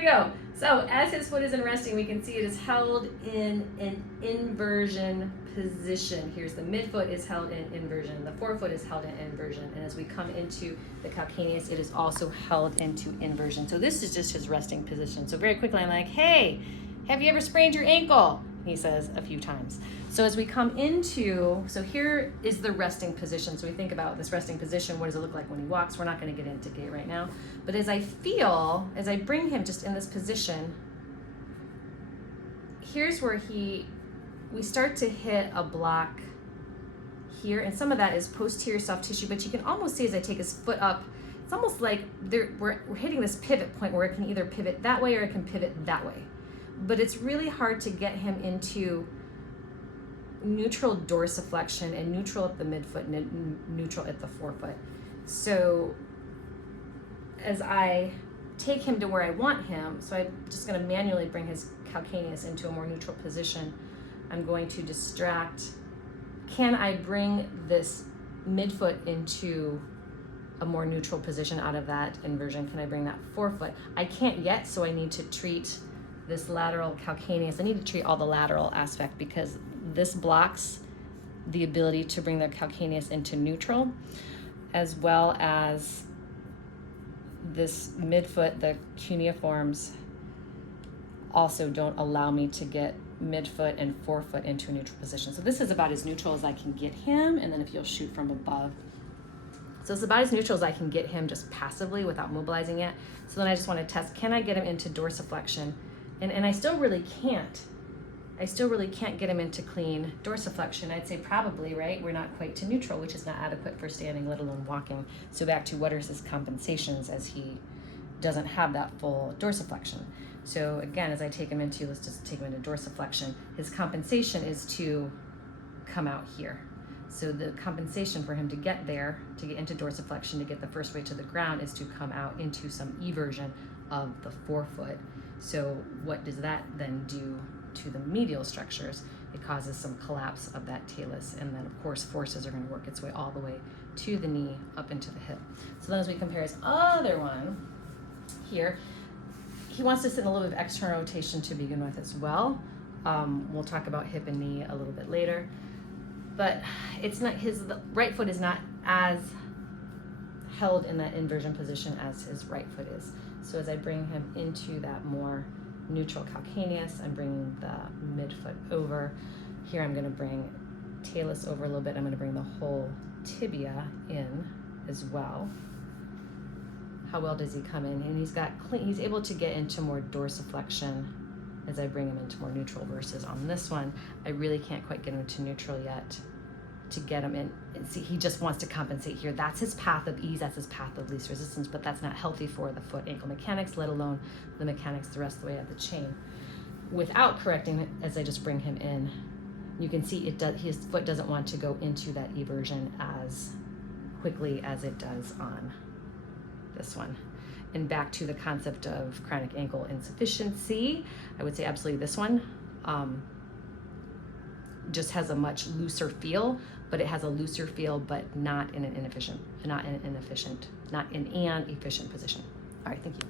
we go. So as his foot is in resting, we can see it is held in an inversion position. Here's the midfoot is held in inversion. The forefoot is held in inversion. And as we come into the calcaneus, it is also held into inversion. So this is just his resting position. So very quickly, I'm like, hey, have you ever sprained your ankle? He says a few times. So as we come into, so here is the resting position. So we think about this resting position. What does it look like when he walks? We're not going to get into gait right now. But as I bring him just in this position, here's where we start to hit a block here. And some of that is posterior soft tissue, but you can almost see as I take his foot up, it's almost like we're hitting this pivot point where it can either pivot that way or it can pivot that way. But it's really hard to get him into neutral dorsiflexion and neutral at the midfoot and neutral at the forefoot. So as I take him to where I want him, so I'm just going to manually bring his calcaneus into a more neutral position. I'm going to distract. Can I bring this midfoot into a more neutral position out of that inversion? Can I bring that forefoot? I can't yet, so I need to treat this lateral calcaneus. I need to treat all the lateral aspect because this blocks the ability to bring the calcaneus into neutral, as well as this midfoot, the cuneiforms also don't allow me to get midfoot and forefoot into a neutral position. So this is about as neutral as I can get him, and then if you'll shoot from above. So it's about as neutral as I can get him just passively without mobilizing it. So then I just want to test, can I get him into dorsiflexion? And I still really can't. I still really can't get him into clean dorsiflexion. I'd say probably, right? We're not quite to neutral, which is not adequate for standing, let alone walking. So back to what are his compensations as he doesn't have that full dorsiflexion. So again, as I take him into, let's just take him into dorsiflexion, his compensation is to come out here. So the compensation for him to get there, to get into dorsiflexion, to get the first way to the ground is to come out into some eversion of the forefoot. So what does that then do to the medial structures? It causes some collapse of that talus, and then of course forces are going to work its way all the way to the knee up into the hip. So then as we compare his other one here, he wants to sit in a little bit of external rotation to begin with as well. We'll talk about hip and knee a little bit later, but it's not the right foot is not as held in that inversion position as his right foot is. So as I bring him into that more neutral calcaneus, I'm bringing the midfoot over. Here I'm going to bring talus over a little bit. I'm going to bring the whole tibia in as well. How well does he come in? And he's able to get into more dorsiflexion as I bring him into more neutral, versus on this one, I really can't quite get him to neutral yet to get him in. And see, he just wants to compensate here. That's his path of ease, that's his path of least resistance, but that's not healthy for the foot ankle mechanics, let alone the mechanics the rest of the way of the chain. Without correcting it, as I just bring him in, you can see his foot doesn't want to go into that eversion as quickly as it does on this one. And back to the concept of chronic ankle insufficiency, I would say absolutely this one just has a much looser feel, but it has a looser feel, but not in an efficient position. All right, thank you.